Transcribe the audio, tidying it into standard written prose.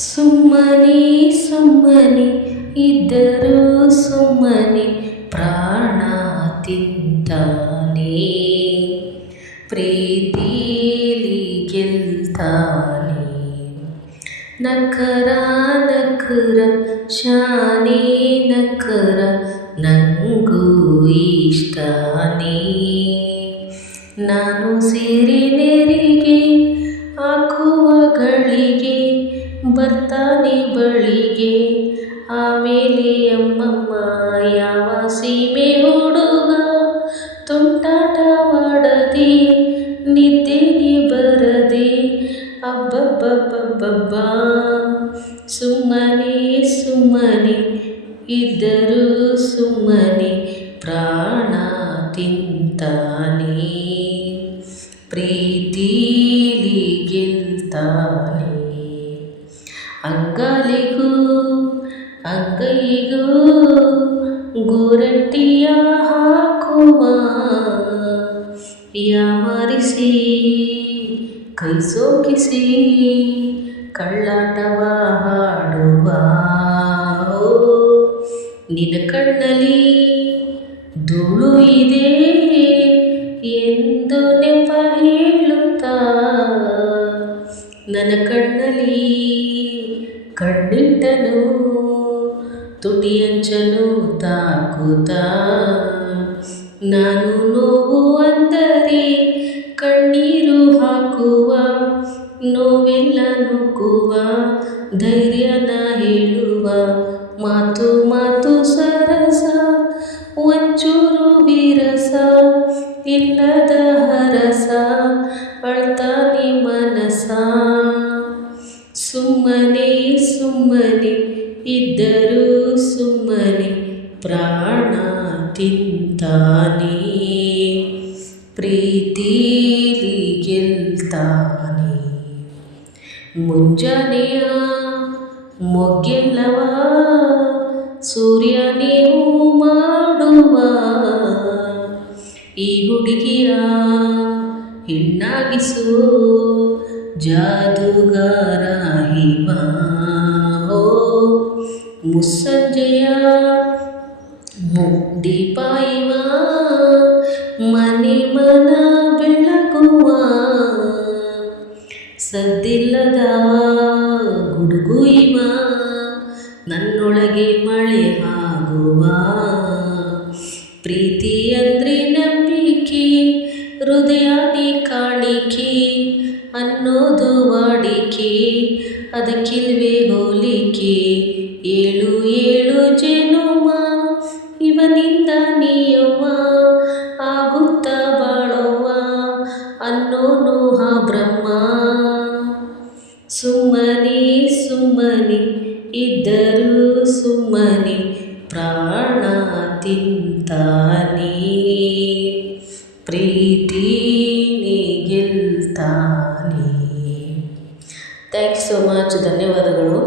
ಸುಮ್ಮನೆ ಸುಮ್ಮನೆ ಇದ್ದರೂ ಸುಮ್ಮನೆ ಪ್ರಾಣ ತಿಂತಾನೆ, ಪ್ರೀತಿಲಿ ಗೆಲ್ತಾನೆ. ನಖರ ನಖರ ಶಾನೆ ನಖರ ನಂಗೂ ಇಷ್ಟನೇ. ನಾನು ಸೇರಿ ನೆರಿಗೆ ಹಾಕುವ ಗಳಿಗೆ ಬರ್ತಾನೆ ಬಳಿಗೆ. ಆಮೇಲೆ ಅಮ್ಮಮ್ಮ ಯಾವ ಸೀಮೆ ಹುಡುಗ ತುಂಟಾಟವಾಡದೆ ನಿದ್ದೆನೆ ಬರದೆ ಅಬ್ಬಬ್ಬಬ್ಬಬ್ಬ. ಸುಮ್ಮನೆ ಸುಮ್ಮನೆ ಇದ್ದರೂ ಸುಮ್ಮನೆ ಪ್ರಾಣ ತಿಂತಾನೆ, ಪ್ರೀತಿಲಿ ಗೆಲ್ತಾನೆ. ಅಂಗಾಲಿಗೂ ಅಂಗೈಗೂ ಗೋರಂಟಿಯ ಹಾಕುವ, ಯಾಮರಿಸಿ ಕೈ ಸೋಕಿಸಿ ಕಳ್ಳಾಟವ ಹಾಡುವ. ನಿನ್ನ ಕಣ್ಣಲ್ಲಿ ಧೂಳು ಇದೆ ಎಂದು ನೆಪ ಹೇಳುತ್ತಾ, ನನ್ನ ಕಣ್ಣಲ್ಲಿ ಕಣ್ಣಿಟ್ಟನು ತುಟಿಯಂಚಲು ತಾಕುತ್ತಾ. ನಾನು ನೋವು ಅಂದರೆ ಕಣ್ಣೀರು ಹಾಕುವ, ನೋವೆಲ್ಲ ನುಗ್ಗುವ ಧೈರ್ಯನ ಹೇಳುವ. ಮಾತು ಮಾತು ಸರಸ ಒಂಚೂರು ವಿರಸ ಇಲ್ಲದ ಹರಸ ಅಳ್ತಾನೆ ಮನಸ. ಸುಮ್ಮನೆ ಸುಮ್ಮನೆ ಇದ್ದರೂ ಸುಮ್ಮನೆ ಪ್ರಾಣ ತಿಂತಾನೆ, ಪ್ರೀತಿಲಿ ಗೆಲ್ತಾನೆ. ಮುಂಜಾನೆಯ ಮೊಗ್ಗೆಲ್ಲವ ಸೂರ್ಯನೇ ಮಾಡುವ, ಈ ಹುಡುಗಿಯ ಹೆಣ್ಣಾಗಿಸು ಜಾದುಗಾರ ಹಿಮ. ಮುಸ್ಸಂಜೆಯ ದೀಪ ಇವ, ಮನೆ ಮನ ಬೆಳಗುವ. ಸದ್ದಿಲ್ಲದ ಗುಡುಗು ಇವ, ನನ್ನೊಳಗೆ ಮಳೆ ಆಗುವ. ಪ್ರೀತಿ ಅಂದ್ರೆ ನಂಬಿಕೆ, ಹೃದಯನೇ ಕಾಣಿಕೆ ಅನ್ನೋದು ವಾಡಿಕೆ, ಅದಕ್ಕಿಲ್ವೇ ಹೋಲಿಕೆ. ಏಳು ಏಳು ಜನುಮ ಇವನಿಂದ ನೀಯವ್ವ, ಆಗುತ್ತ ಬಾಳವ್ವ ಅನ್ನೋನು ಆ ಬ್ರಹ್ಮ. ಸುಮ್ಮನೆ ಸುಮ್ಮನೆ ಇದ್ದರೂ ಸುಮ್ಮನೆ ಪ್ರಾಣ ತಿಂತಾನೆ, ಪ್ರೀತಿನೇ ಗೆಲ್ತಾನೆ. Thank you so much. ಧನ್ಯವಾದಗಳು.